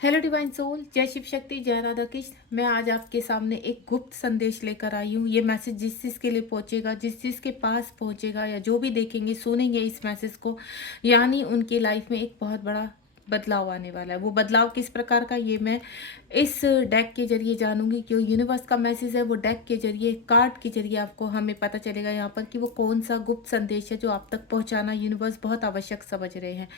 Hello divine soul, जय शिव शक्ति, जय राधा कृष्ण। मैं आज आपके सामने एक गुप्त संदेश लेकर आई हूँ। ये मैसेज जिस चीज़ के लिए पहुँचेगा, जिस चीज़ के पास पहुँचेगा या जो भी देखेंगे सुनेंगे इस मैसेज को, यानी उनकी लाइफ में एक बहुत बड़ा बदलाव आने वाला है। वो बदलाव किस प्रकार का, ये मैं इस डेक के जरिए जानूंगी। क्यों यूनिवर्स का मैसेज है, वो डेक के जरिए, कार्ड के जरिए आपको हमें पता चलेगा यहाँ पर कि वो कौन सा गुप्त संदेश है जो आप तक पहुँचाना यूनिवर्स बहुत आवश्यक समझ रहे हैं।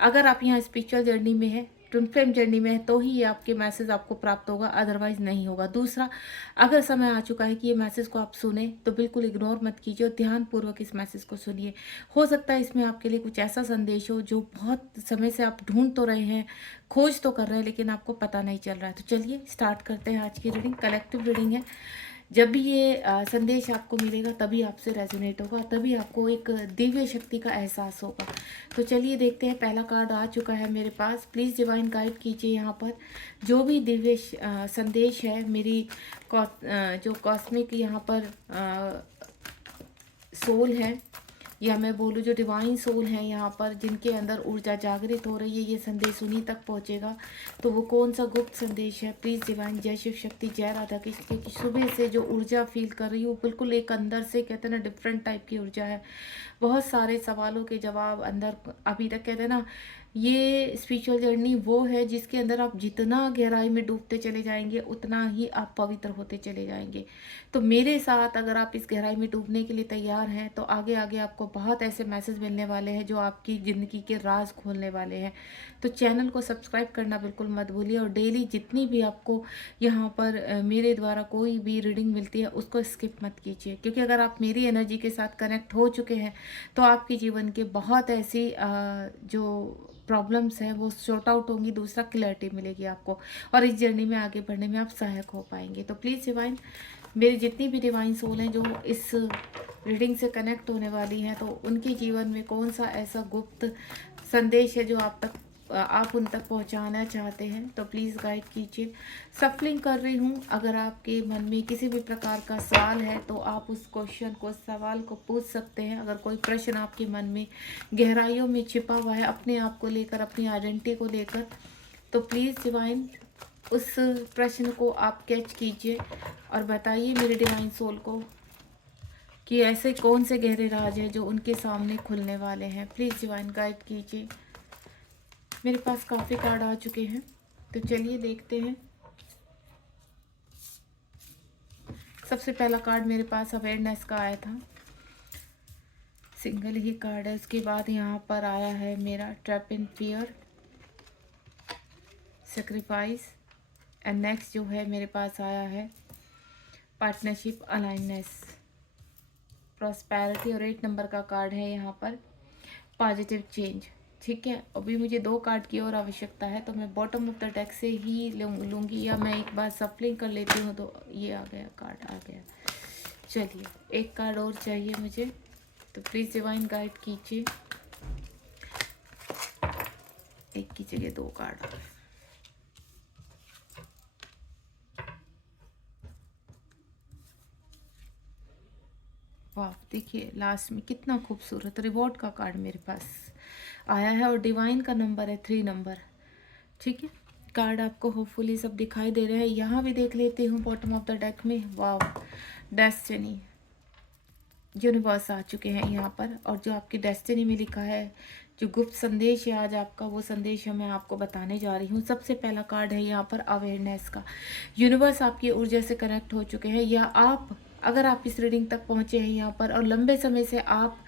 अगर आप यहाँ स्पिरिचुअल जर्नी में है, ट्विन फ्लेम जर्नी में है, तो ही ये आपके मैसेज आपको प्राप्त होगा, अदरवाइज नहीं होगा। दूसरा, अगर समय आ चुका है कि ये मैसेज को आप सुने तो बिल्कुल इग्नोर मत कीजिए और ध्यानपूर्वक इस मैसेज को सुनिए। हो सकता है इसमें आपके लिए कुछ ऐसा संदेश हो जो बहुत समय से आप ढूंढ तो रहे हैं, खोज तो कर रहे हैं, लेकिन आपको पता नहीं चल रहा है। तो चलिए स्टार्ट करते हैं आज की रीडिंग। कलेक्टिव रीडिंग है। जब भी ये संदेश आपको मिलेगा तभी आपसे रेजोनेट होगा, तभी आपको एक दिव्य शक्ति का एहसास होगा। तो चलिए देखते हैं। पहला कार्ड आ चुका है मेरे पास। प्लीज़ डिवाइन गाइड कीजिए यहाँ पर जो भी दिव्य संदेश है, मेरी जो कॉस्मिक यहाँ पर सोल है, या मैं बोलूँ जो डिवाइन सोल है यहाँ पर, जिनके अंदर ऊर्जा जागृत हो रही है, ये संदेश उन्हीं तक पहुँचेगा। तो वो कौन सा गुप्त संदेश है? प्लीज़ डिवाइन, जय शिव शक्ति, जय राधा कृष्ण। क्योंकि सुबह से जो ऊर्जा फील कर रही हूँ, बिल्कुल एक अंदर से कहते हैं ना डिफरेंट टाइप की ऊर्जा है। बहुत सारे सवालों के जवाब अंदर अभी तक, कहते हैं ना, ये स्पिरिचुअल जर्नी वो है जिसके अंदर आप जितना गहराई में डूबते चले जाएंगे उतना ही आप पवित्र होते चले जाएंगे। तो मेरे साथ अगर आप इस गहराई में डूबने के लिए तैयार हैं तो आगे आगे आपको बहुत ऐसे मैसेज मिलने वाले हैं जो आपकी ज़िंदगी के राज खोलने वाले हैं। तो चैनल को सब्सक्राइब करना बिल्कुल मत भूलिए और डेली जितनी भी आपको यहाँ पर मेरे द्वारा कोई भी रीडिंग मिलती है उसको स्किप मत कीजिए। क्योंकि अगर आप मेरी एनर्जी के साथ कनेक्ट हो चुके हैं तो आपके जीवन के बहुत ऐसी जो प्रॉब्लम्स हैं वो सॉर्ट आउट होंगी। दूसरा, क्लैरिटी मिलेगी आपको और इस जर्नी में आगे बढ़ने में आप सहायक हो पाएंगे। तो प्लीज़ डिवाइन, मेरी जितनी भी डिवाइन सोल हैं जो इस रीडिंग से कनेक्ट होने वाली हैं, तो उनके जीवन में कौन सा ऐसा गुप्त संदेश है जो आप उन तक पहुंचाना चाहते हैं, तो प्लीज़ गाइड कीजिए। सफलिंग कर रही हूँ। अगर आपके मन में किसी भी प्रकार का सवाल है तो आप उस क्वेश्चन को, सवाल को पूछ सकते हैं। अगर कोई प्रश्न आपके मन में गहराइयों में छिपा हुआ है अपने आप को लेकर, अपनी आइडेंटिटी को लेकर, तो प्लीज़ डिवाइन उस प्रश्न को आप कैच कीजिए और बताइए मेरे डिवाइन सोल को कि ऐसे कौन से गहरे राज हैं जो उनके सामने खुलने वाले हैं। प्लीज़ डिवाइन गाइड कीजिए। मेरे पास काफ़ी कार्ड आ चुके हैं, तो चलिए देखते हैं। सबसे पहला कार्ड मेरे पास अवेयरनेस का आया था, सिंगल ही कार्ड है। उसके बाद यहाँ पर आया है मेरा trap in fear, sacrifice, and next जो है मेरे पास आया है पार्टनरशिप, अलाइननेस, प्रॉस्पेरिटी, और 8 नंबर का कार्ड है यहाँ पर पॉजिटिव चेंज। ठीक है, अभी मुझे 2 कार्ड की और आवश्यकता है, तो मैं बॉटम ऑफ द डेक से ही लूँगी, या मैं एक बार सफलिंग कर लेती हूँ। तो ये आ गया, कार्ड आ गया। चलिए, एक कार्ड और चाहिए मुझे, तो प्लीज़ डिवाइन गाइड कीजिए। एक की जगह 2 कार्ड आ गए। वाह, देखिए लास्ट में कितना खूबसूरत रिवॉर्ड का कार्ड मेरे पास आया है और डिवाइन का नंबर है 3 नंबर। ठीक है, कार्ड आपको होपफुली सब दिखाई दे रहे हैं। यहाँ भी देख लेती हूँ बॉटम ऑफ द डेक में। वाह, डेस्टिनी, यूनिवर्स आ चुके हैं यहाँ पर, और जो आपकी डेस्टिनी में लिखा है, जो गुप्त संदेश है आज आपका, वो संदेश है मैं आपको बताने जा रही हूँ। सबसे पहला कार्ड है यहाँ पर अवेयरनेस का। यूनिवर्स आपकी ऊर्जा से कनेक्ट हो चुके हैं, या आप, अगर आप इस रीडिंग तक पहुँचे हैं यहाँ पर और लंबे समय से आप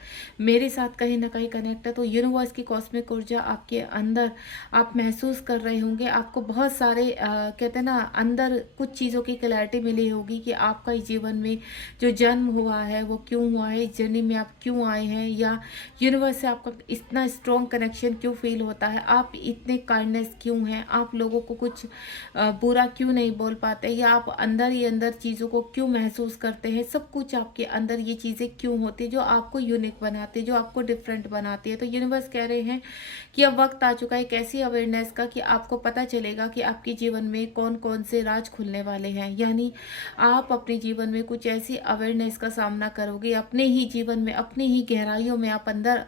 मेरे साथ कहीं ना कहीं कनेक्ट है, तो यूनिवर्स की कॉस्मिक ऊर्जा आपके अंदर आप महसूस कर रहे होंगे। आपको बहुत सारे कहते हैं ना, अंदर कुछ चीज़ों की क्लैरिटी मिली होगी कि आपका इस जीवन में जो जन्म हुआ है वो क्यों हुआ है, इस जर्नी में आप क्यों आए हैं, या यूनिवर्स से आपका इतना स्ट्रॉन्ग कनेक्शन क्यों फील होता है, आप इतने काइंडनेस क्यों हैं, आप लोगों को कुछ बुरा क्यों नहीं बोल पाते, या आप अंदर ही अंदर चीज़ों को क्यों महसूस करते हैं। सब कुछ आपके अंदर ये चीज़ें क्यों होती है जो आपको यूनिक बनाती है, जो आपको डिफरेंट बनाती है। तो यूनिवर्स कह रहे हैं कि अब वक्त आ चुका है एक ऐसी अवेयरनेस का कि आपको पता चलेगा कि आपके जीवन में कौन कौन से राज खुलने वाले हैं। यानी आप अपने जीवन में कुछ ऐसी अवेयरनेस का सामना करोगे, अपने ही जीवन में, अपनी ही गहराइयों में आप अंदर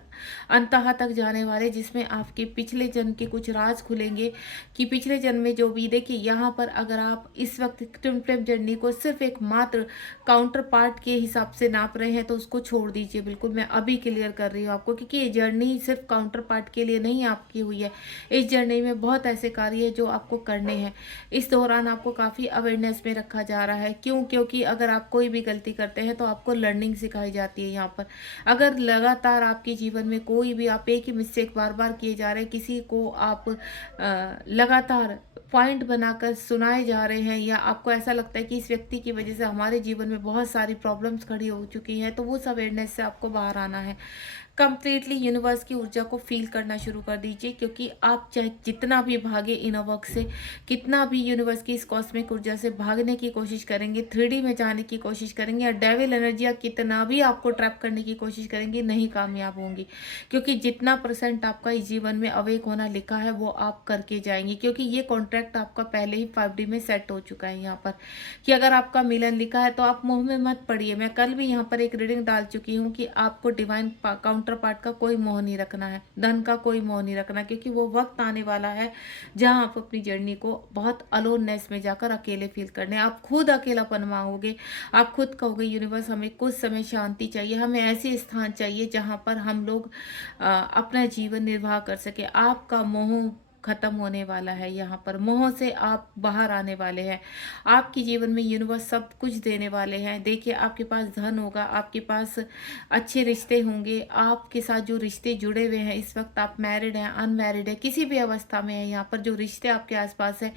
अंतः तक जाने वाले, जिसमें आपके पिछले जन्म के कुछ राज खुलेंगे कि पिछले जन्म में जो भी, देखिए यहाँ पर अगर आप इस वक्त ट्विन फ्लेम जर्नी को सिर्फ एक मात्र काउंटर पार्ट के हिसाब से नाप रहे हैं तो उसको छोड़ दीजिए। बिल्कुल मैं अभी क्लियर कर रही हूँ आपको, क्योंकि ये जर्नी सिर्फ काउंटर पार्ट के लिए नहीं आपकी हुई है। इस जर्नी में बहुत ऐसे कार्य है जो आपको करने हैं। इस दौरान आपको काफ़ी अवेयरनेस में रखा जा रहा है। क्यों? क्योंकि अगर आप कोई भी गलती करते हैं तो आपको लर्निंग सिखाई जाती है यहाँ पर। अगर लगातार आपके जीवन में कोई भी आप एक ही मिस्टेक बार बार किए जा रहे हैं, किसी को आप लगातार पॉइंट बनाकर सुनाए जा रहे हैं, या आपको ऐसा लगता है कि इस व्यक्ति की वजह से हमारे जीवन में बहुत सारी प्रॉब्लम्स खड़ी हो चुकी हैं, तो वो सब अवेयरनेस से आपको बाहर आना है। कंप्लीटली यूनिवर्स की ऊर्जा को फील करना शुरू कर दीजिए, क्योंकि आप चाहे जितना भी भागे इनर वर्क से, कितना भी यूनिवर्स की इस कॉस्मिक ऊर्जा से भागने की कोशिश करेंगे, 3D में जाने की कोशिश करेंगे, या डेविल एनर्जियाँ कितना भी आपको ट्रैप करने की कोशिश करेंगी, नहीं कामयाब होंगी। क्योंकि जितना % आपका इस जीवन में अवेक होना लिखा है वो आप करके जाएंगे, क्योंकि ये कॉन्ट्रैक्ट आपका पहले ही 5D में सेट हो चुका है यहाँ पर, कि अगर आपका मिलन लिखा है तो आप मोह में मत पड़िए। मैं कल भी यहाँ पर एक रीडिंग डाल चुकी हूँ कि आपको डिवाइन काउंटर पार्ट का कोई मोह नहीं रखना है, धन का कोई मोह नहीं रखना, क्योंकि वो वक्त आने वाला है जहां आप अपनी जर्नी को बहुत अलोननेस में जाकर अकेले फील करने, आप खुद अकेलापन मांगोगे। आप खुद कहोगे यूनिवर्स हमें कुछ समय शांति चाहिए, हमें ऐसे स्थान चाहिए जहां पर हम लोग अपना जीवन निर्वाह कर सके। आपका मोह खत्म होने वाला है। यहाँ पर मोह से आप बाहर आने वाले हैं। आपके जीवन में यूनिवर्स सब कुछ देने वाले हैं। देखिए आपके पास धन होगा, आपके पास अच्छे रिश्ते होंगे, आपके साथ जो रिश्ते जुड़े हुए हैं, इस वक्त आप मैरिड हैं, अनमैरिड है, किसी भी अवस्था में है, यहाँ पर जो रिश्ते आपके आसपास है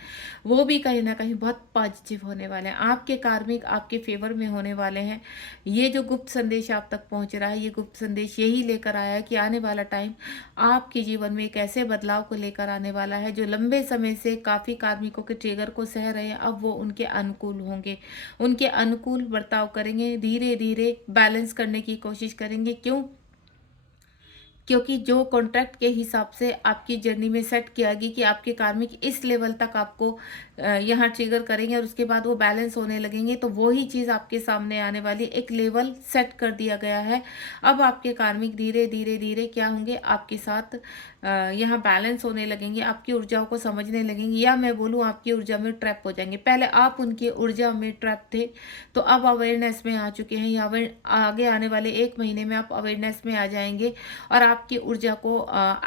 वो भी कहीं ना कहीं बहुत पॉजिटिव होने वाले हैं। आपके कार्मिक आपके फेवर में होने वाले हैं। ये जो गुप्त संदेश आप तक पहुँच रहा है, ये गुप्त संदेश यही लेकर आया है कि आने वाला टाइम आपके जीवन में एक ऐसे बदलाव को लेकर आने वाला है जो लंबे समय से काफ़ी कार्मिकों के ट्रिगर को सह रहे हैं, अब वो उनके अनुकूल होंगे, उनके अनुकूल बर्ताव करेंगे, धीरे धीरे बैलेंस करने की कोशिश करेंगे। क्यों? क्योंकि जो कॉन्ट्रैक्ट के हिसाब से आपकी जर्नी में सेट किया गया कि आपके कार्मिक इस लेवल तक आपको यहाँ ट्रिगर करेंगे और उसके बाद वो बैलेंस होने लगेंगे, तो वही चीज़ आपके सामने आने वाली, एक लेवल सेट कर दिया गया है। अब आपके कार्मिक धीरे धीरे धीरे क्या होंगे, आपके साथ यहाँ बैलेंस होने लगेंगे, आपकी ऊर्जाओं को समझने लगेंगे, या मैं बोलूँ आपकी ऊर्जा में ट्रैप हो जाएंगे। पहले आप उनकी ऊर्जा में ट्रैप थे, तो अब अवेयरनेस में आ चुके हैं, या आगे आने वाले 1 महीने में आप अवेयरनेस में आ जाएंगे और आपकी ऊर्जा को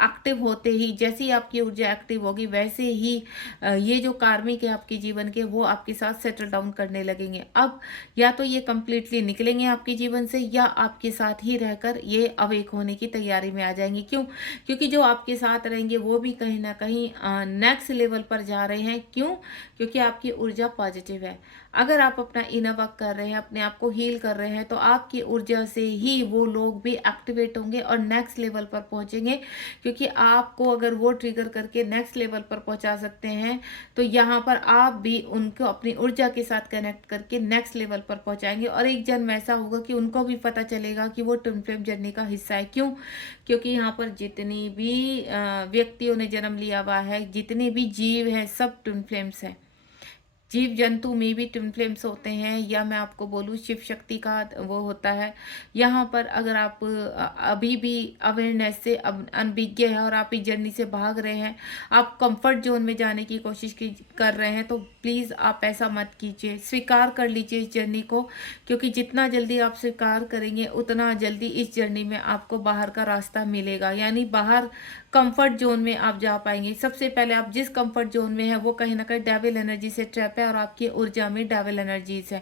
एक्टिव होते ही, जैसे ही आपकी ऊर्जा एक्टिव होगी वैसे ही ये जो कार्मिक है आपके जीवन के, वो आपके साथ सेटल डाउन करने लगेंगे। अब या तो ये कंप्लीटली निकलेंगे आपके जीवन से, या आपके साथ ही रहकर ये अवेक होने की तैयारी में आ जाएंगे। क्यों? क्योंकि जो आपके साथ रहेंगे वो भी कहीं ना कहीं नेक्स्ट लेवल पर जा रहे हैं। क्यों? क्योंकि आपकी ऊर्जा पॉजिटिव है। अगर आप अपना इनर वर्क कर रहे हैं, अपने आप को हील कर रहे हैं, तो आपकी ऊर्जा से ही वो लोग भी एक्टिवेट होंगे और नेक्स्ट लेवल पर पहुंचेंगे। क्योंकि आपको अगर वो ट्रिगर करके नेक्स्ट लेवल पर पहुंचा सकते हैं, तो यहाँ पर आप भी उनको अपनी ऊर्जा के साथ कनेक्ट करके नेक्स्ट लेवल पर पहुंचाएंगे। और एक जन्म ऐसा होगा कि उनको भी पता चलेगा कि वो ट्विन फ्लेम जर्नी का हिस्सा है। क्यों? क्योंकि यहाँ पर जितनी भी व्यक्तियों ने जन्म लिया हुआ है, जितने भी जीव हैं, सब ट्विन फ्लेम्स हैं। जीव जंतु में भी ट्विन फ्लेम्स होते हैं, या मैं आपको बोलूँ शिव शक्ति का वो होता है। यहाँ पर अगर आप अभी भी अवेयरनेस से अनभिज्ञ है और आप इस जर्नी से भाग रहे हैं, आप कंफर्ट जोन में जाने की कोशिश कर रहे हैं, तो प्लीज़ आप ऐसा मत कीजिए, स्वीकार कर लीजिए इस जर्नी को। क्योंकि जितना जल्दी आप स्वीकार करेंगे उतना जल्दी इस जर्नी में आपको बाहर का रास्ता मिलेगा, यानी बाहर कंफर्ट जोन में आप जा पाएंगे। सबसे पहले आप जिस कंफर्ट जोन में है वो कहीं ना कहीं डेविल एनर्जी से ट्रैप है और आपकी ऊर्जा में डेविल एनर्जीज है।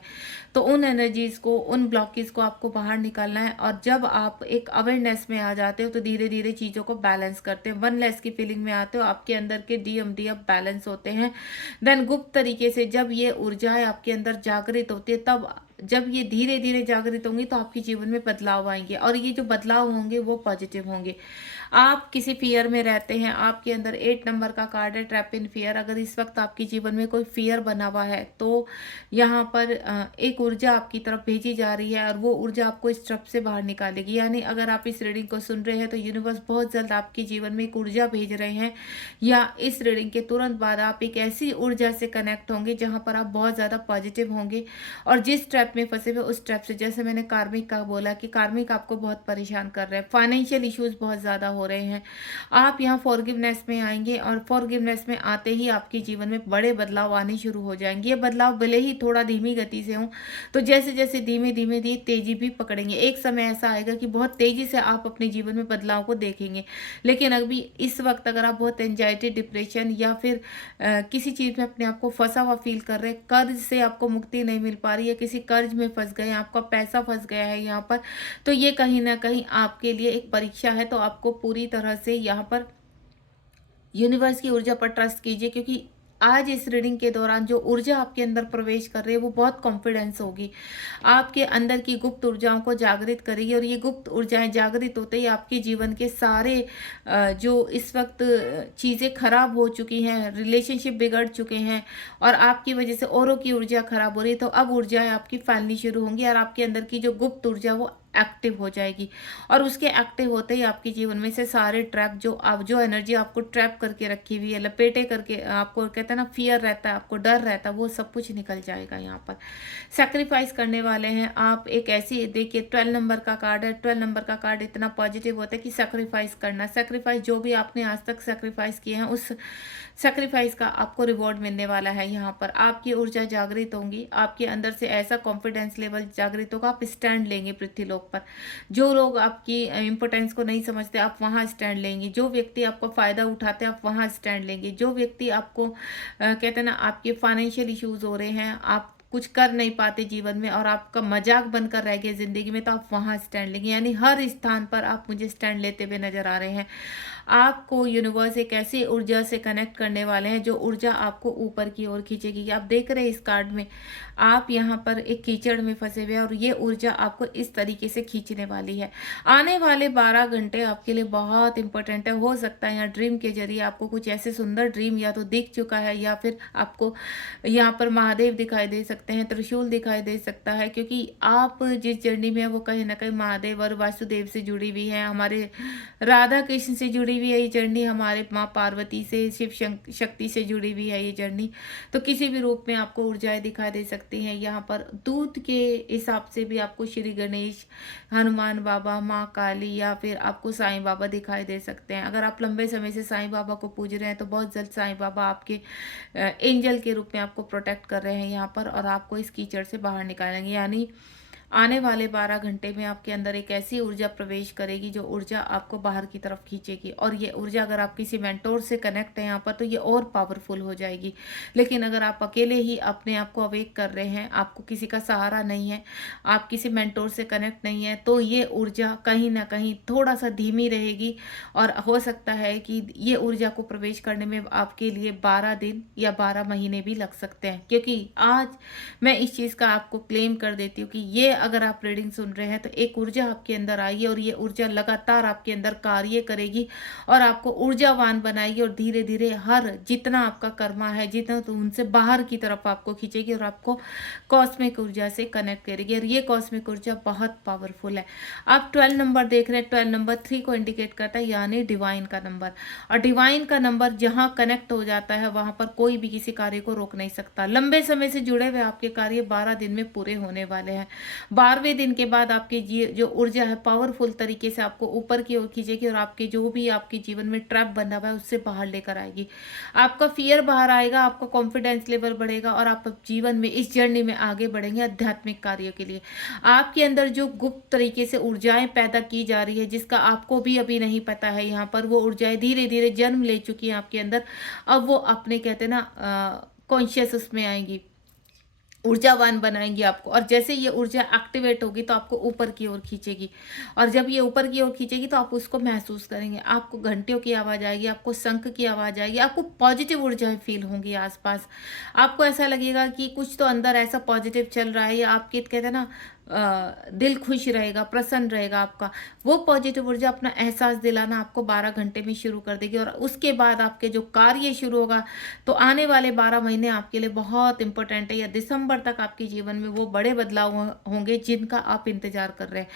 तो उन एनर्जीज को, उन ब्लॉकेज को आपको बाहर निकालना है। और जब आप एक अवेयरनेस में आ जाते हो तो धीरे धीरे चीज़ों को बैलेंस करते हैं, वनलेस की फीलिंग में आते हो, आपके अंदर के DMD अब बैलेंस होते हैं। देन गुप्त तरीके से जब ये ऊर्जाएं आपके अंदर जागृत होती है, तब जब ये धीरे धीरे जागृत होंगी तो आपके जीवन में बदलाव आएंगे, और ये जो बदलाव होंगे वो पॉजिटिव होंगे। आप किसी फियर में रहते हैं, आपके अंदर 8 नंबर का कार्ड है, ट्रैप इन फियर। अगर इस वक्त आपके जीवन में कोई फियर बना हुआ है तो यहाँ पर एक ऊर्जा आपकी तरफ भेजी जा रही है और वो ऊर्जा आपको इस ट्रप से बाहर निकालेगी। यानी अगर आप इस रीडिंग को सुन रहे हैं तो यूनिवर्स बहुत जल्द आपके जीवन में एक ऊर्जा भेज रहे हैं, या इस रीडिंग के तुरंत बाद आप एक ऐसी ऊर्जा से कनेक्ट होंगे जहाँ पर आप बहुत ज़्यादा पॉजिटिव होंगे, और जिस ट्रैप ट्रैप में फंसे हुए, उस ट्रैप से, जैसे मैंने कार्मिक का बोला कि कार्मिक आपको बहुत परेशान कर रहे हैं, फाइनेंशियल इश्यूज बहुत ज़्यादा हो रहे हैं। आप यहाँ फॉरगिवनेस में आएंगे और फॉरगिवनेस में आते ही आपके जीवन में बड़े बदलाव आने शुरू हो जाएंगे। ये बदलाव भले ही थोड़ा धीमी गति से हों, तो जैसे जैसे धीमे धीमे धीमे तेजी भी पकड़ेंगे, एक समय ऐसा आएगा कि बहुत तेजी से आप अपने जीवन में बदलाव को देखेंगे। लेकिन अभी इस वक्त अगर आप बहुत एंजाइटी, डिप्रेशन या फिर किसी चीज़ में अपने आप को फंसा हुआ फील कर रहे हैं, कर्ज से आपको मुक्ति नहीं मिल पा रही है, किसी कर्ज में फंस गए हैं, आपका पैसा फंस गया है यहाँ पर, तो ये कहीं ना कहीं आपके लिए एक परीक्षा है। तो आपको पूरी तरह से यहाँ पर यूनिवर्स की ऊर्जा पर ट्रस्ट कीजिए, क्योंकि आज इस रीडिंग के दौरान जो ऊर्जा आपके अंदर प्रवेश कर रही है वो बहुत कॉन्फिडेंस होगी, आपके अंदर की गुप्त ऊर्जाओं को जागृत करेगी। और ये गुप्त ऊर्जाएं जागृत होते ही आपके जीवन के सारे जो इस वक्त चीज़ें खराब हो चुकी हैं, रिलेशनशिप बिगड़ चुके हैं और आपकी वजह से औरों की ऊर्जा खराब हो रही है, तो अब ऊर्जाएं आपकी फैलनी शुरू होंगी और आपके अंदर की जो गुप्त ऊर्जा वो एक्टिव हो जाएगी। और उसके एक्टिव होते ही आपके जीवन में से सारे ट्रैप, जो एनर्जी आपको ट्रैप करके रखी हुई है, लपेटे करके, आपको कहते हैं ना फियर रहता है, आपको डर रहता है, वो सब कुछ निकल जाएगा। यहाँ पर सेक्रीफाइस करने वाले हैं आप। एक ऐसी, देखिए 12 नंबर का कार्ड है। 12 नंबर का कार्ड इतना पॉजिटिव होता है कि सेक्रीफाइस करना, सेक्रीफाइस जो भी आपने आज तक सेक्रीफाइस किए हैं, उस सेक्रीफाइस का आपको रिवॉर्ड मिलने वाला है। यहाँ पर आपकी ऊर्जा जागृत होंगी, आपके अंदर से ऐसा कॉन्फिडेंस लेवल जागृत होगा, आप स्टैंड लेंगे पृथ्वीलोक पर। जो लोग आपकी इंपोर्टेंस को नहीं समझते, आप वहाँ स्टैंड लेंगे। जो व्यक्ति आपको फायदा उठाते हैं, आप वहाँ स्टैंड लेंगे। जो व्यक्ति आपको कहते हैं ना, आपके फाइनेंशियल इश्यूज हो रहे हैं, आप कुछ कर नहीं पाते जीवन में और आपका मजाक बनकर रह गया जिंदगी में, तो आप वहाँ स्टैंड लेंगे। यानी हर स्थान पर आप मुझे स्टैंड लेते हुए नजर आ रहे हैं। आपको यूनिवर्स एक ऐसी ऊर्जा से कनेक्ट करने वाले हैं जो ऊर्जा आपको ऊपर की ओर खींचेगी। आप देख रहे हैं इस कार्ड में, आप यहाँ पर एक कीचड़ में फंसे हुए हैं और ये ऊर्जा आपको इस तरीके से खींचने वाली है। आने वाले 12 घंटे आपके लिए बहुत इंपॉर्टेंट है। हो सकता है यहाँ ड्रीम के जरिए आपको कुछ ऐसे सुंदर ड्रीम या तो दिख चुका है, या फिर आपको यहाँ पर महादेव दिखाई दे सकते हैं, त्रिशूल दिखाई दे सकता है, क्योंकि आप जिस जर्नी में है वो कहीं ना कहीं महादेव और वासुदेव से जुड़ी हुई है, हमारे राधा कृष्ण से जुड़ी हुई है ये जर्नी, हमारे माँ पार्वती से, शिव शक्ति से जुड़ी हुई है ये जर्नी। तो किसी भी रूप में आपको ऊर्जाएं दिखाई दे सकती हैं। यहाँ पर दूत के हिसाब से भी आपको श्री गणेश, हनुमान बाबा, माँ काली या फिर आपको साईं बाबा दिखाई दे सकते हैं। अगर आप लंबे समय से साईं बाबा को पूज रहे हैं तो बहुत जल्द साईं बाबा आपके एंजल के रूप में आपको प्रोटेक्ट कर रहे हैं यहाँ पर, और आपको इस कीचड़ से बाहर निकालेंगे। यानी आने वाले 12 घंटे में आपके अंदर एक ऐसी ऊर्जा प्रवेश करेगी जो ऊर्जा आपको बाहर की तरफ खींचेगी। और ये ऊर्जा अगर आप किसी मेंटोर से कनेक्ट है यहाँ पर तो ये और पावरफुल हो जाएगी। लेकिन अगर आप अकेले ही अपने आप को अवेक कर रहे हैं, आपको किसी का सहारा नहीं है, आप किसी मेंटोर से कनेक्ट नहीं है, तो ये ऊर्जा कहीं ना कहीं थोड़ा सा धीमी रहेगी। और हो सकता है कि ये ऊर्जा को प्रवेश करने में आपके लिए 12 दिन या 12 महीने भी लग सकते हैं। क्योंकि आज मैं इस चीज़ का आपको क्लेम कर देती हूँ कि ये अगर आप रीडिंग सुन रहे हैं तो एक ऊर्जा आपके अंदर आई है और ये ऊर्जा लगातार आपके अंदर कार्य करेगी और आपको ऊर्जावान बनाएगी, और धीरे धीरे हर जितना आपका कर्मा है, जितना तो उनसे बाहर की तरफ आपको खींचेगी और आपको कॉस्मिक ऊर्जा से कनेक्ट करेगी। और ये कॉस्मिक ऊर्जा बहुत पावरफुल है। आप 12 नंबर देख रहे हैं, 12 नंबर 3 को इंडिकेट करता है, यानी डिवाइन का नंबर। और डिवाइन का नंबर जहाँ कनेक्ट हो जाता है वहां पर कोई भी किसी कार्य को रोक नहीं सकता। लंबे समय से जुड़े हुए आपके कार्य 12 दिन में पूरे होने वाले हैं। 12वें दिन के बाद आपकी जो ऊर्जा है पावरफुल तरीके से आपको ऊपर की ओर खींचेगी और आपके जो भी आपके जीवन में ट्रैप बना हुआ है उससे बाहर लेकर आएगी। आपका फियर बाहर आएगा, आपका कॉन्फिडेंस लेवल बढ़ेगा और आप जीवन में इस जर्नी में आगे बढ़ेंगे आध्यात्मिक कार्यों के लिए। आपके अंदर जो गुप्त तरीके से ऊर्जाएं पैदा की जा रही है जिसका आपको भी अभी नहीं पता है, यहाँ पर वो ऊर्जाएं धीरे धीरे जन्म ले चुकी हैं आपके अंदर। अब वो अपने कहते हैं ना कॉन्शियस उसमें आएंगी, ऊर्जावान बनाएंगी आपको। और जैसे ये ऊर्जा एक्टिवेट होगी तो आपको ऊपर की ओर खींचेगी, और जब ये ऊपर की ओर खींचेगी तो आप उसको महसूस करेंगे। आपको घंटियों की आवाज़ आएगी, आपको शंख की आवाज़ आएगी, आपको पॉजिटिव ऊर्जाएं फील होंगी आसपास। आपको ऐसा लगेगा कि कुछ तो अंदर ऐसा पॉजिटिव चल रहा है, या आपके कहते हैं ना दिल खुश रहेगा, प्रसन्न रहेगा आपका। वो पॉजिटिव ऊर्जा अपना एहसास दिलाना आपको 12 घंटे में शुरू कर देगी। और उसके बाद आपके जो कार्य शुरू होगा, तो आने वाले 12 महीने आपके लिए बहुत इंपॉर्टेंट है। या दिसंबर तक आपके जीवन में वो बड़े बदलाव होंगे जिनका आप इंतजार कर रहे हैं।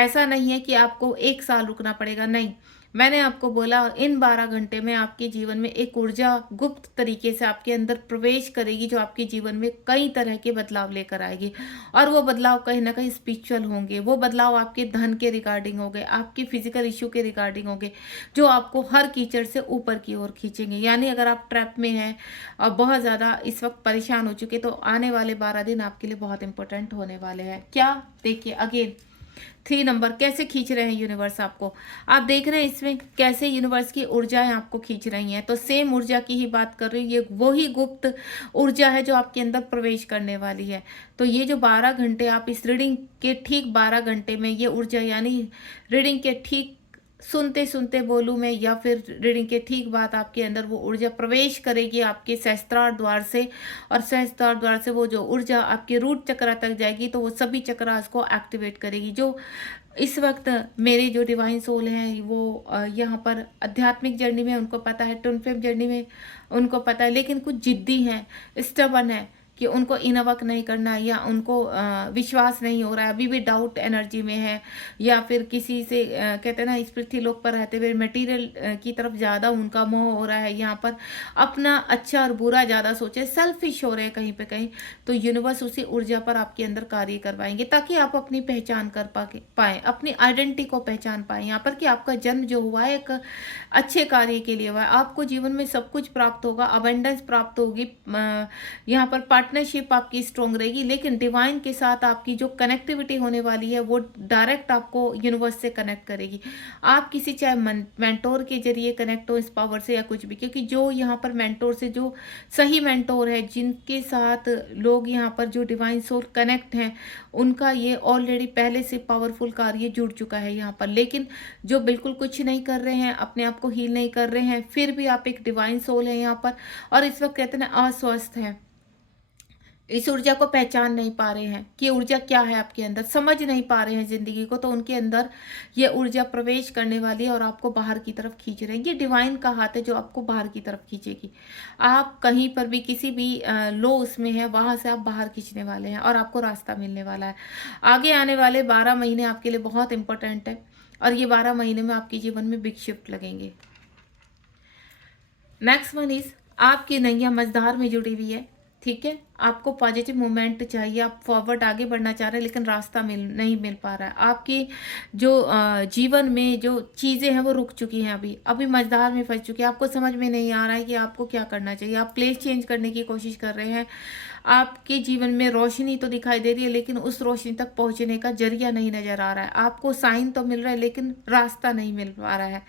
ऐसा नहीं है कि आपको 1 साल रुकना पड़ेगा, नहीं, मैंने आपको बोला इन 12 घंटे में आपके जीवन में एक ऊर्जा गुप्त तरीके से आपके अंदर प्रवेश करेगी, जो आपके जीवन में कई तरह के बदलाव लेकर आएगी। और वो बदलाव कहीं ना कहीं स्पिरिचुअल होंगे, वो बदलाव आपके धन के रिगार्डिंग होंगे, आपकी फिजिकल इश्यू के रिगार्डिंग होंगे, जो आपको हर कीचड़ से ऊपर की ओर खींचेंगे। यानी अगर आप ट्रैप में हैं और बहुत ज़्यादा इस वक्त परेशान हो चुके, तो आने वाले 12 दिन आपके लिए बहुत इंपॉर्टेंट होने वाले हैं। क्या, देखिए अगेन 3 नंबर कैसे खींच रहे हैं यूनिवर्स आपको। आप देख रहे हैं इसमें कैसे यूनिवर्स की ऊर्जाएं आपको खींच रही हैं। तो सेम ऊर्जा की ही बात कर रही हूँ, ये वही गुप्त ऊर्जा है जो आपके अंदर प्रवेश करने वाली है। तो ये जो 12 घंटे आप इस रीडिंग के ठीक 12 घंटे में ये ऊर्जा, यानी रीडिंग के ठीक सुनते सुनते बोलूँ मैं, या फिर रीडिंग के ठीक बाद आपके अंदर वो ऊर्जा प्रवेश करेगी आपके सहस्त्रार द्वार से, और सहस्त्रार द्वार से वो जो ऊर्जा आपके रूट चक्र तक जाएगी, तो वो सभी चक्रास को एक्टिवेट करेगी। जो इस वक्त मेरे जो डिवाइन सोल हैं वो यहाँ पर आध्यात्मिक जर्नी में, उनको पता है, ट्विन फ्लेम जर्नी में उनको पता है, लेकिन कुछ जिद्दी हैं, स्टबन है कि उनको इनवक नहीं करना, या उनको विश्वास नहीं हो रहा है, अभी भी डाउट एनर्जी में है, या फिर किसी से कहते हैं ना, इस पृथ्वी लोक पर रहते हुए मटेरियल की तरफ ज़्यादा उनका मोह हो रहा है, यहाँ पर अपना अच्छा और बुरा ज़्यादा सोचे, सेल्फिश हो रहे हैं कहीं पे कहीं। तो यूनिवर्स उसी ऊर्जा पर आपके अंदर कार्य करवाएंगे, ताकि आप अपनी पहचान कर पाए, अपनी आइडेंटिटी को पहचान पाए यहाँ पर, कि आपका जन्म जो हुआ है एक अच्छे कार्य के लिए हुआ है। आपको जीवन में सब कुछ प्राप्त होगा, अबेंडेंस प्राप्त होगी, यहाँ पर पार्टनरशिप आपकी स्ट्रॉन्ग रहेगी, लेकिन डिवाइन के साथ आपकी जो कनेक्टिविटी होने वाली है वो डायरेक्ट आपको यूनिवर्स से कनेक्ट करेगी। आप किसी चाहे मेंटोर के जरिए कनेक्ट हो इस पावर से, या कुछ भी, क्योंकि जो यहाँ पर मेंटोर से, जो सही मेंटोर है, जिनके साथ लोग यहाँ पर जो डिवाइन सोल कनेक्ट हैं, उनका ये ऑलरेडी पहले से पावरफुल कार्य जुड़ चुका है यहाँ पर। लेकिन जो बिल्कुल कुछ नहीं कर रहे हैं, अपने आप को हील नहीं कर रहे हैं, फिर भी आप एक डिवाइन सोल है यहाँ पर, और इस वक्त कहते हैं अस्वस्थ हैं, इस ऊर्जा को पहचान नहीं पा रहे हैं कि ऊर्जा क्या है आपके अंदर, समझ नहीं पा रहे हैं जिंदगी को, तो उनके अंदर ये ऊर्जा प्रवेश करने वाली है और आपको बाहर की तरफ खींच रहे हैं। ये डिवाइन का हाथ है जो आपको बाहर की तरफ खींचेगी। आप कहीं पर भी किसी भी लो उसमें है, वहां से आप बाहर खींचने वाले हैं और आपको रास्ता मिलने वाला है। आगे आने वाले 12 महीने आपके लिए बहुत इंपॉर्टेंट है, और ये 12 महीने में आपके जीवन में बिग शिफ्ट लगेंगे। नेक्स्ट वन इज, आपकी नैया मझधार में जुड़ी हुई है, ठीक है। आपको पॉजिटिव मूवमेंट चाहिए, आप फॉरवर्ड आगे बढ़ना चाह रहे हैं, लेकिन रास्ता नहीं मिल पा रहा है। आपकी जो जीवन में जो चीज़ें हैं वो रुक चुकी हैं, अभी मझधार में फंस चुकी है। आपको समझ में नहीं आ रहा है कि आपको क्या करना चाहिए। आप प्लेस चेंज करने की कोशिश कर रहे हैं। आपके जीवन में रोशनी तो दिखाई दे रही है, लेकिन उस रोशनी तक पहुंचने का जरिया नहीं नजर आ रहा है। आपको साइन तो मिल रहा है, लेकिन रास्ता नहीं मिल पा रहा है।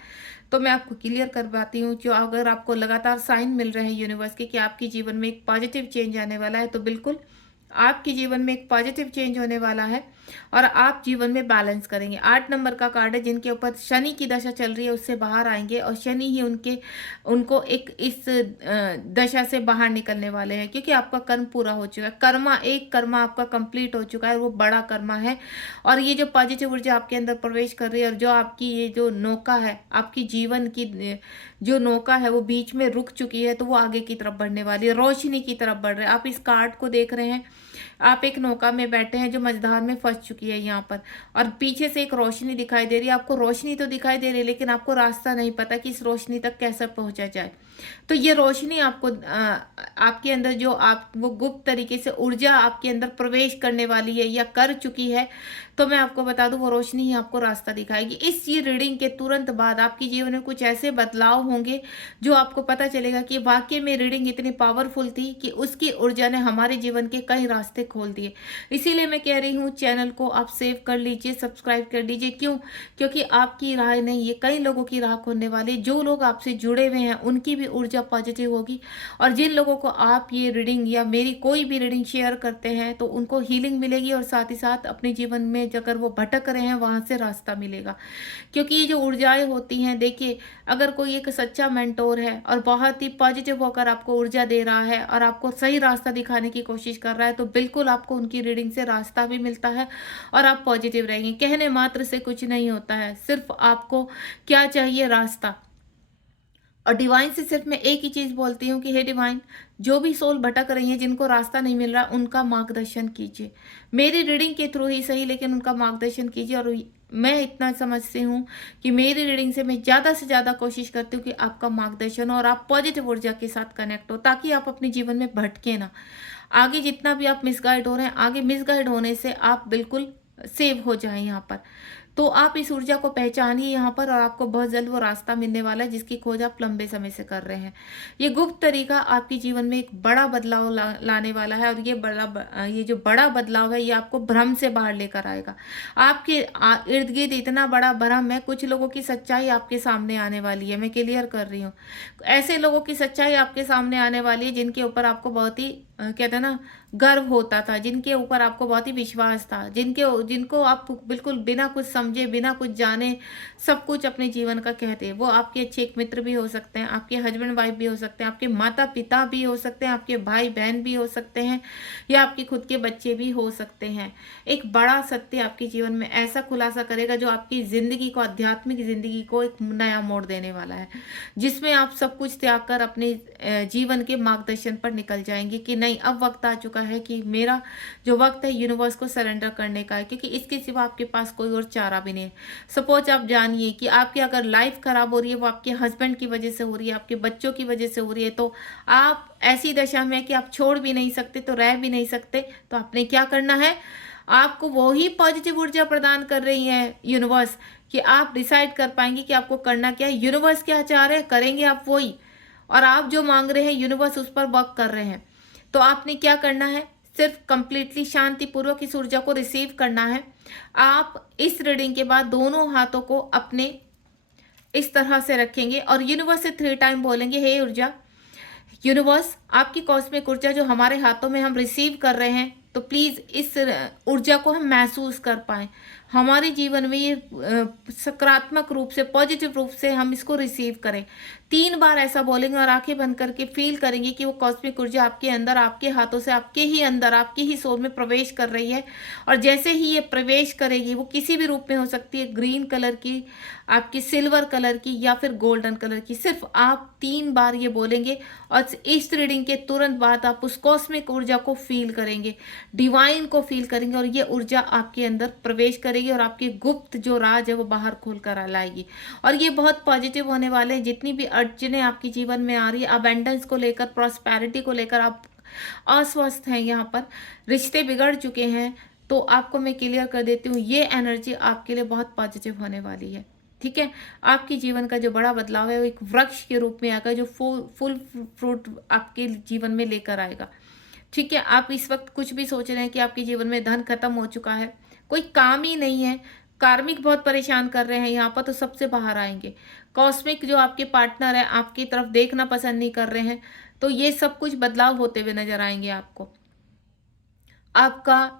तो मैं आपको क्लियर करवाती हूँ, जो अगर आपको लगातार साइन मिल रहे हैं यूनिवर्स के कि आपके जीवन में एक पॉजिटिव चेंज आने वाला है, तो बिल्कुल आपके जीवन में एक पॉजिटिव चेंज होने वाला है और आप जीवन में बैलेंस करेंगे। 8 नंबर का कार्ड है, जिनके ऊपर शनि की दशा चल रही है उससे बाहर आएंगे, और शनि ही उनको एक इस दशा से बाहर निकलने वाले हैं, क्योंकि आपका कर्म पूरा हो चुका है। एक कर्मा आपका कंप्लीट हो चुका है, वो बड़ा कर्मा है। और ये जो पॉजिटिव ऊर्जा आपके अंदर प्रवेश कर रही है, और जो आपकी ये जो नौका है, आपकी जीवन की जो नौका है वो बीच में रुक चुकी है, तो वो आगे की तरफ बढ़ने वाली है, रोशनी की तरफ बढ़ रहे हैं। आप इस कार्ड को देख रहे हैं, आप एक नौका में बैठे हैं जो मझधार में फंस चुकी है यहाँ पर, और पीछे से एक रोशनी दिखाई दे रही है। आपको रोशनी तो दिखाई दे रही है, लेकिन आपको रास्ता नहीं पता कि इस रोशनी तक कैसे पहुंचा जाए। तो ये रोशनी आपको आपके अंदर जो वो गुप्त तरीके से ऊर्जा आपके अंदर प्रवेश करने वाली है या कर चुकी है, तो मैं आपको बता दूं वो रोशनी ही आपको रास्ता दिखाएगी। इस ये रीडिंग के तुरंत बाद आपके जीवन में कुछ ऐसे बदलाव होंगे जो आपको पता चलेगा कि वाकई में रीडिंग इतनी पावरफुल थी कि उसकी ऊर्जा ने हमारे जीवन के कई रास्ते खोल दिए। इसीलिए मैं कह रही हूँ, चैनल को आप सेव कर लीजिए, सब्सक्राइब कर लीजिए। क्यों? क्योंकि आपकी राह नहीं, ये कई लोगों की राह खोलने वाली। जो लोग आपसे जुड़े हुए हैं उनकी भी ऊर्जा पॉजिटिव होगी, और जिन लोगों को आप ये रीडिंग या मेरी कोई भी रीडिंग शेयर करते हैं तो उनको हीलिंग मिलेगी, और साथ ही साथ अपने जीवन में अगर वो भटक रहे हैं वहां से रास्ता मिलेगा। क्योंकि ये जो ऊर्जाएं होती हैं, देखिए अगर कोई एक सच्चा मेंटोर है और बहुत ही पॉजिटिव होकर आपको ऊर्जा दे रहा है और आपको सही रास्ता दिखाने की कोशिश कर रहा है, तो बिल्कुल आपको उनकी रीडिंग से रास्ता भी मिलता है और आप पॉजिटिव रहेंगे। कहने मात्र से कुछ नहीं होता है, सिर्फ आपको क्या चाहिए, रास्ता। और डिवाइन से सिर्फ मैं एक ही चीज़ बोलती हूँ कि हे डिवाइन, जो भी सोल भटक रही है, जिनको रास्ता नहीं मिल रहा, उनका मार्गदर्शन कीजिए। मेरी रीडिंग के थ्रू ही सही, लेकिन उनका मार्गदर्शन कीजिए। और मैं इतना समझती हूँ कि मेरी रीडिंग से मैं ज़्यादा से ज़्यादा कोशिश करती हूँ कि आपका मार्गदर्शन हो और आप पॉजिटिव ऊर्जा के साथ कनेक्ट हो, ताकि आप अपने जीवन में भटके ना। आगे जितना भी आप मिसगाइड हो रहे हैं, आगे मिसगाइड होने से आप बिल्कुल सेव हो जाएं यहाँ पर। तो आप इस ऊर्जा को पहचानिए यहाँ पर, और आपको बहुत जल्द वो रास्ता मिलने वाला है जिसकी खोज आप लंबे समय से कर रहे हैं। ये गुप्त तरीका आपके जीवन में एक बड़ा बदलाव लाने वाला है, और ये जो बड़ा बदलाव है, ये आपको भ्रम से बाहर लेकर आएगा। आपके इर्द गिर्द इतना बड़ा भ्रम है, कुछ लोगों की सच्चाई आपके सामने आने वाली है। मैं क्लियर कर रही हूँ, ऐसे लोगों की सच्चाई आपके सामने आने वाली है जिनके ऊपर आपको बहुत ही कहते हैं ना, गर्व होता था, जिनके ऊपर आपको बहुत ही विश्वास था, जिनको आप बिल्कुल बिना कुछ समझे, बिना कुछ जाने सब कुछ अपने जीवन का कहते हैं। वो आपके अच्छे एक मित्र भी हो सकते हैं, आपके हस्बैंड वाइफ भी हो सकते हैं, आपके माता पिता भी हो सकते हैं, आपके भाई बहन भी हो सकते हैं, या आपके खुद के बच्चे भी हो सकते हैं। एक बड़ा सत्य आपके जीवन में ऐसा खुलासा करेगा जो आपकी जिंदगी को, आध्यात्मिक जिंदगी को एक नया मोड़ देने वाला है, जिसमें आप सब कुछ त्याग कर अपने जीवन के मार्गदर्शन पर निकल जाएंगे कि नहीं, अब वक्त आ चुका है कि मेरा जो वक्त है यूनिवर्स को सरेंडर करने का है, क्योंकि इसके सिवा आपके पास कोई और चारा भी नहीं है। सपोज आप जानिए कि आपकी अगर लाइफ खराब हो रही है, वो आपके हस्बैंड की वजह से हो रही है, आपके बच्चों की वजह से हो रही है, तो आप ऐसी दशा में है कि आप छोड़ भी नहीं सकते, तो रह भी नहीं सकते। तो आपने क्या करना है, आपको वही पॉजिटिव ऊर्जा प्रदान कर रही है यूनिवर्स, कि आप डिसाइड कर पाएंगे कि आपको करना क्या है। यूनिवर्स क्या चाह रहे हैं, करेंगे आप वही, और आप जो मांग रहे हैं यूनिवर्स उस पर वर्क कर रहे हैं। तो आपने क्या करना है, सिर्फ कंप्लीटली शांतिपूर्वक इस ऊर्जा को रिसीव करना है। आप इस रीडिंग के बाद दोनों हाथों को अपने इस तरह से रखेंगे और यूनिवर्स से 3 टाइम बोलेंगे, हे ऊर्जा, यूनिवर्स, आपकी कॉस्मिक ऊर्जा जो हमारे हाथों में हम रिसीव कर रहे हैं, तो प्लीज इस ऊर्जा को हम महसूस कर पाए, हमारे जीवन में ये सकारात्मक रूप से, पॉजिटिव रूप से हम इसको रिसीव करें। 3 बार ऐसा बोलेंगे और आंखें बंद करके फील करेंगे कि वो कॉस्मिक ऊर्जा आपके अंदर, आपके हाथों से, आपके ही अंदर, आपके ही सोल में प्रवेश कर रही है। और जैसे ही ये प्रवेश करेगी, वो किसी भी रूप में हो सकती है, ग्रीन कलर की, आपकी सिल्वर कलर की, या फिर गोल्डन कलर की। सिर्फ आप 3 बार ये बोलेंगे और इस रीडिंग के तुरंत बाद आप उस कॉस्मिक ऊर्जा को फील करेंगे, डिवाइन को फील करेंगे, और ये ऊर्जा आपके अंदर प्रवेश करेगी और आपके गुप्त जो राज है वो बाहर खोल कर लाएगी। और ये बहुत पॉजिटिव होने वाले हैं। जितनी भी अड़चने आपके जीवन में आ रही है, अबेंडेंस को लेकर, प्रॉस्पेरिटी को लेकर आप अस्वस्थ हैं, यहाँ पर रिश्ते बिगड़ चुके हैं, तो आपको मैं क्लियर कर देती हूँ, ये एनर्जी आपके लिए बहुत पॉजिटिव होने वाली है। ठीक है, आपके जीवन का जो बड़ा बदलाव है वो एक वृक्ष के रूप में आएगा, जो फुल फ्रूट आपके जीवन में लेकर आएगा। ठीक है, आप इस वक्त कुछ भी सोच रहे हैं कि आपके जीवन में धन खत्म हो चुका है, कोई काम ही नहीं है, कार्मिक बहुत परेशान कर रहे हैं यहाँ पर, तो सबसे बाहर आएंगे। कॉस्मिक जो आपके पार्टनर है आपकी तरफ देखना पसंद नहीं कर रहे हैं, तो ये सब कुछ बदलाव होते हुए नजर आएंगे आपको। आपका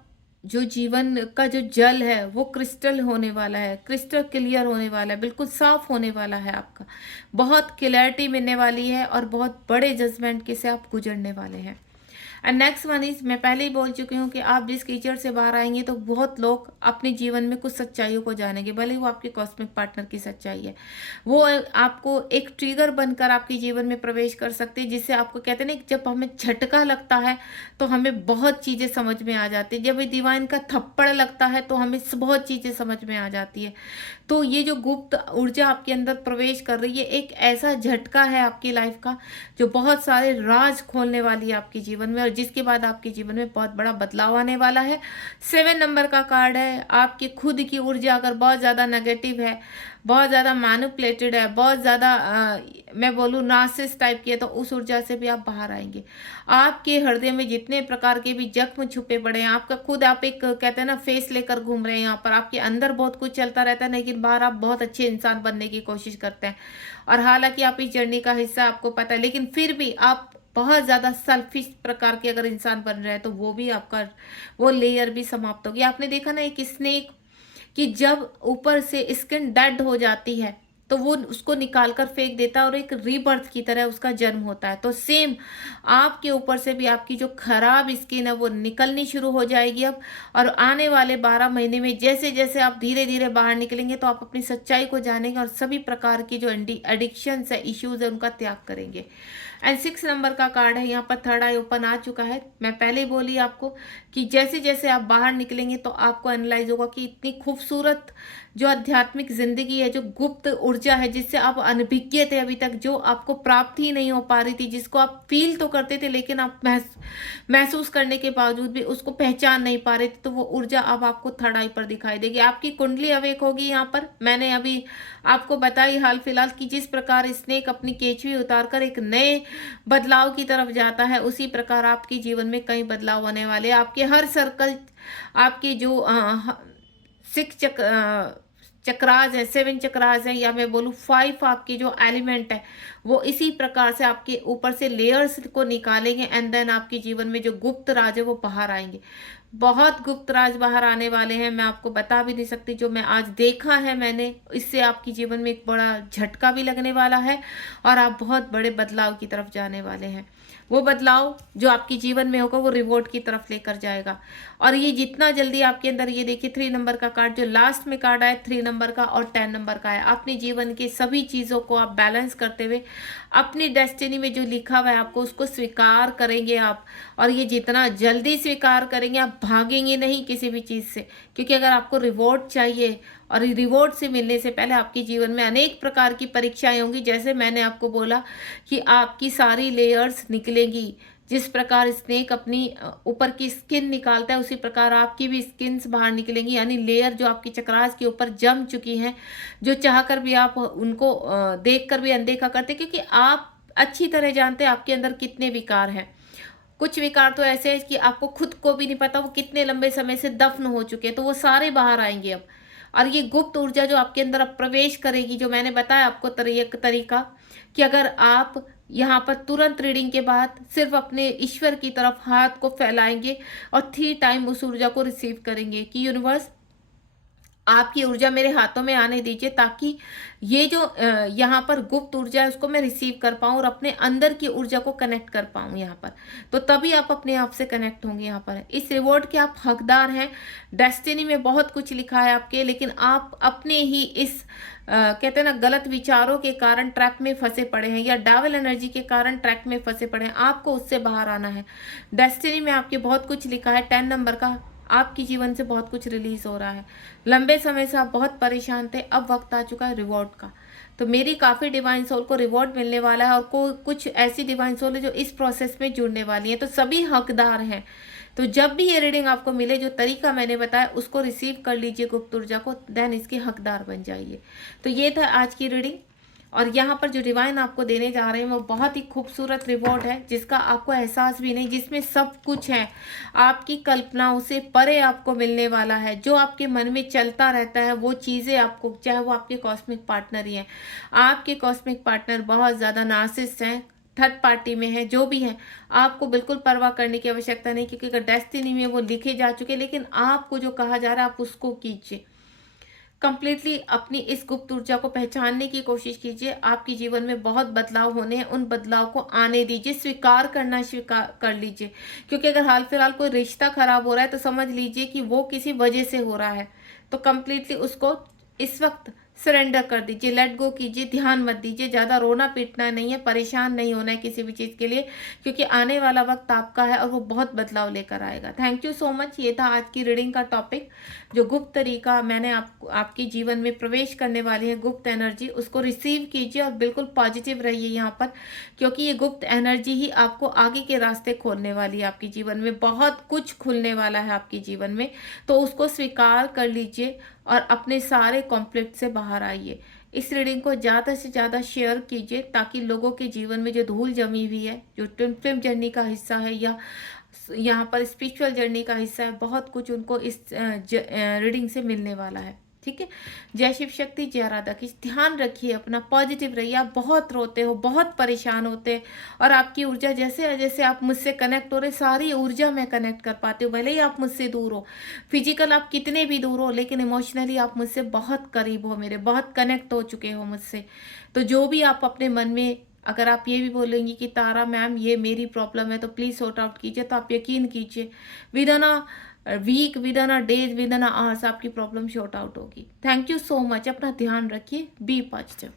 जो जीवन का जो जल है वो क्रिस्टल होने वाला है, क्रिस्टल क्लियर होने वाला है, बिल्कुल साफ होने वाला है। आपका बहुत क्लैरिटी मिलने वाली है और बहुत बड़े जजमेंट के से आप गुजरने वाले हैं। एंड नेक्स्ट वन इज, मैं पहले ही बोल चुकी हूँ कि आप जिस कीचड़ से बाहर आएंगे तो बहुत लोग अपने जीवन में कुछ सच्चाइयों को जानेंगे, भले वो आपके कॉस्मिक पार्टनर की सच्चाई है, वो आपको एक ट्रिगर बनकर आपके जीवन में प्रवेश कर सकते हैं, जिससे आपको कहते हैं ना, जब हमें झटका लगता है तो हमें बहुत चीज़ें समझ में आ जाती है, जब ये डिवाइन का थप्पड़ लगता है तो हमें बहुत चीज़ें समझ में आ जाती है। तो ये जो गुप्त ऊर्जा आपके अंदर प्रवेश कर रही है, एक ऐसा झटका है आपकी लाइफ का जो बहुत सारे राज खोलने वाली है आपके जीवन में, और जिसके बाद आपके जीवन में बहुत बड़ा बदलाव आने वाला है। 7 नंबर का कार्ड है। आपकी खुद की ऊर्जा अगर बहुत ज़्यादा नेगेटिव है, बहुत ज़्यादा मैनिपुलेटेड है, बहुत ज़्यादा मैं बोलूँ नार्सिसिस्ट टाइप की है, तो उस ऊर्जा से भी आप बाहर आएंगे। आपके हृदय में जितने प्रकार के भी जख्म छुपे पड़े हैं, आपका खुद आप एक कहते हैं ना फेस लेकर घूम रहे हैं यहाँ पर, आपके अंदर बहुत कुछ चलता रहता है, लेकिन बाहर आप बहुत अच्छे इंसान बनने की कोशिश करते हैं, और हालांकि आप इस जर्नी का हिस्सा, आपको पता है, लेकिन फिर भी आप बहुत ज़्यादा सेल्फिश प्रकार के अगर इंसान बन रहे हैं, तो वो भी आपका वो लेयर भी समाप्त होगी। आपने देखा ना एक स्नेक कि जब ऊपर से स्किन डेड हो जाती है तो वो उसको निकाल कर फेंक देता है और एक रीबर्थ की तरह उसका जन्म होता है। तो सेम आपके ऊपर से भी आपकी जो खराब स्किन है वो निकलनी शुरू हो जाएगी अब। और आने वाले 12 महीने में जैसे जैसे आप धीरे धीरे बाहर निकलेंगे तो आप अपनी सच्चाई को जानेंगे और सभी प्रकार की जो एडिक्शंस है, इश्यूज है, उनका त्याग करेंगे। एंड 6 नंबर का कार्ड है, यहाँ पर थर्ड आई ओपन आ चुका है। मैं पहले ही बोली आपको कि जैसे जैसे आप बाहर निकलेंगे तो आपको एनालाइज होगा कि इतनी खूबसूरत जो आध्यात्मिक जिंदगी है, जो गुप्त ऊर्जा है जिससे आप अनभिज्ञ थे अभी तक, जो आपको प्राप्त ही नहीं हो पा रही थी, जिसको आप फील तो करते थे लेकिन आप महसूस करने के बावजूद भी उसको पहचान नहीं पा रहे थे, तो वो ऊर्जा अब आपको थर्ड आई पर दिखाई देगी। आपकी कुंडली अवेक होगी। यहाँ पर मैंने अभी आपको बताई हाल फिलहाल कि जिस प्रकार स्नेक अपनी केचवी उतारकर एक नए बदलाव की तरफ जाता है, उसी प्रकार आपके जीवन में कई बदलाव होने वाले हैं। आपके हर सर्कल, आपके जो सिक्स चक्रास है, 7 चक्रास है, या मैं बोलूँ 5 आपकी जो एलिमेंट है वो इसी प्रकार से आपके ऊपर से लेयर्स को निकालेंगे एंड देन आपके जीवन में जो गुप्त राज है वो बाहर आएंगे। बहुत गुप्त राज बाहर आने वाले हैं, मैं आपको बता भी नहीं सकती। जो मैं आज देखा है मैंने, इससे आपके जीवन में एक बड़ा झटका भी लगने वाला है और आप बहुत बड़े बदलाव की तरफ जाने वाले हैं। वो बदलाव जो आपके जीवन में होगा वो रिवॉर्ड की तरफ लेकर जाएगा। और ये जितना जल्दी आपके अंदर, ये देखिए 3 नंबर का कार्ड जो लास्ट में कार्ड आया, 3 नंबर का और 10 नंबर का है। अपने जीवन के सभी चीज़ों को आप बैलेंस करते हुए अपनी डेस्टिनी में जो लिखा हुआ है आपको उसको स्वीकार करेंगे आप। और ये जितना जल्दी स्वीकार करेंगे, आप भागेंगे नहीं किसी भी चीज़ से, क्योंकि अगर आपको रिवॉर्ड चाहिए और रिवॉर्ड से मिलने से पहले आपके जीवन में अनेक प्रकार की परीक्षाएं होंगी। जैसे मैंने आपको बोला कि आपकी सारी लेयर्स निकलेंगी। जिस प्रकार स्नेक अपनी ऊपर की स्किन निकालता है, उसी प्रकार आपकी भी स्किन्स बाहर निकलेंगी, यानी लेयर जो आपकी चक्रास के ऊपर जम चुकी हैं, जो चाहकर भी आप उनको देखकर भी अनदेखा करते, क्योंकि आप अच्छी तरह जानते हैं आपके अंदर कितने विकार हैं। कुछ विकार तो ऐसे हैं कि आपको खुद को भी नहीं पता वो कितने लंबे समय से दफन हो चुके हैं, तो वो सारे बाहर आएंगे अब। और ये गुप्त ऊर्जा जो आपके अंदर अब प्रवेश करेगी, जो मैंने बताया आपको तरीका, कि अगर आप यहाँ पर तुरंत रीडिंग के बाद सिर्फ अपने ईश्वर की तरफ हाथ को फैलाएंगे और 3 टाइम उस ऊर्जा को रिसीव करेंगे कि यूनिवर्स आपकी ऊर्जा मेरे हाथों में आने दीजिए, ताकि ये जो यहाँ पर गुप्त ऊर्जा है उसको मैं रिसीव कर पाऊँ और अपने अंदर की ऊर्जा को कनेक्ट कर पाऊँ यहाँ पर। तो तभी आप अपने आप से कनेक्ट होंगे यहाँ पर। इस रिवॉर्ड के आप हकदार हैं। डेस्टिनी में बहुत कुछ लिखा है आपके, लेकिन आप अपने ही इस कहते हैं ना गलत विचारों के कारण ट्रैक में फंसे पड़े हैं, या डेविल एनर्जी के कारण ट्रैक में फंसे पड़े हैं। आपको उससे बाहर आना है। डेस्टिनी में आपके बहुत कुछ लिखा है। 10 नंबर का, आपके जीवन से बहुत कुछ रिलीज हो रहा है। लंबे समय से आप बहुत परेशान थे, अब वक्त आ चुका है रिवॉर्ड का। तो मेरी काफ़ी डिवाइन सोल को रिवॉर्ड मिलने वाला है, और कुछ ऐसी डिवाइन सोल है जो इस प्रोसेस में जुड़ने वाली है। तो सभी हकदार हैं। तो जब भी ये रीडिंग आपको मिले, जो तरीका मैंने बताया उसको रिसीव कर लीजिए गुप्त ऊर्जा को, देन इसके हकदार बन जाइए। तो ये था आज की रीडिंग। और यहाँ पर जो डिवाइन आपको देने जा रहे हैं वो बहुत ही खूबसूरत रिवॉर्ड है, जिसका आपको एहसास भी नहीं, जिसमें सब कुछ है। आपकी कल्पनाओं से परे आपको मिलने वाला है। जो आपके मन में चलता रहता है वो चीज़ें आपको, चाहे वो आपके कॉस्मिक पार्टनर ही हैं, आपके कॉस्मिक पार्टनर बहुत ज़्यादा नार्सिसिस्ट हैं, थर्ड पार्टी में है, जो भी है, आपको बिल्कुल परवाह करने की आवश्यकता नहीं, क्योंकि अगर डेस्टिनी में वो लिखे जा चुके। लेकिन आपको जो कहा जा रहा है आप उसको कीजिए। कंप्लीटली अपनी इस गुप्त ऊर्जा को पहचानने की कोशिश कीजिए। आपके जीवन में बहुत बदलाव होने हैं, उन बदलाव को आने दीजिए, स्वीकार करना स्वीकार कर लीजिए। क्योंकि अगर हाल फिलहाल कोई रिश्ता खराब हो रहा है तो समझ लीजिए कि वो किसी वजह से हो रहा है। तो कंप्लीटली उसको इस वक्त सरेंडर कर दीजिए, लेट गो कीजिए, ध्यान मत दीजिए। ज़्यादा रोना पीटना नहीं है, परेशान नहीं होना है किसी भी चीज़ के लिए, क्योंकि आने वाला वक्त आपका है और वो बहुत बदलाव लेकर आएगा। Thank you so much. ये था आज की रीडिंग का टॉपिक। जो गुप्त तरीका मैंने आपके जीवन में प्रवेश करने वाली है, गुप्त एनर्जी, उसको रिसीव कीजिए और बिल्कुल पॉजिटिव रहिए यहाँ पर, क्योंकि ये गुप्त एनर्जी ही आपको आगे के रास्ते खोलने वाली है। आपके जीवन में बहुत कुछ खुलने वाला है आपके जीवन में, तो उसको स्वीकार कर लीजिए और अपने सारे कॉन्फ्लिक्ट से बाहर आइए। इस रीडिंग को ज़्यादा से ज़्यादा शेयर कीजिए, ताकि लोगों के जीवन में जो धूल जमी हुई है, जो ट्विन फ्लेम जर्नी का हिस्सा है या यहाँ पर स्पिरिचुअल जर्नी का हिस्सा है, बहुत कुछ उनको इस रीडिंग से मिलने वाला है। ठीक है। जय शिव शक्ति, जय राधा कृष्ण। ध्यान रखिए अपना, पॉजिटिव रहिए। आप बहुत रोते हो, बहुत परेशान होते, और आपकी ऊर्जा जैसे जैसे आप मुझसे कनेक्ट हो रहे, सारी ऊर्जा मैं कनेक्ट कर पाती हूँ। भले ही आप मुझसे दूर हो, फिजिकल आप कितने भी दूर हो, लेकिन इमोशनली आप मुझसे बहुत करीब हो, मेरे बहुत कनेक्ट हो चुके हो मुझसे। तो जो भी आप अपने मन में, अगर आप ये भी बोलेंगी कि तारा मैम ये मेरी प्रॉब्लम है तो प्लीज़ सॉर्ट आउट कीजिए, तो आप यकीन कीजिए within a week, within a days, within a hours आपकी प्रॉब्लम सॉर्ट आउट होगी। Thank you so much. अपना ध्यान रखिए, बी पॉजिटिव।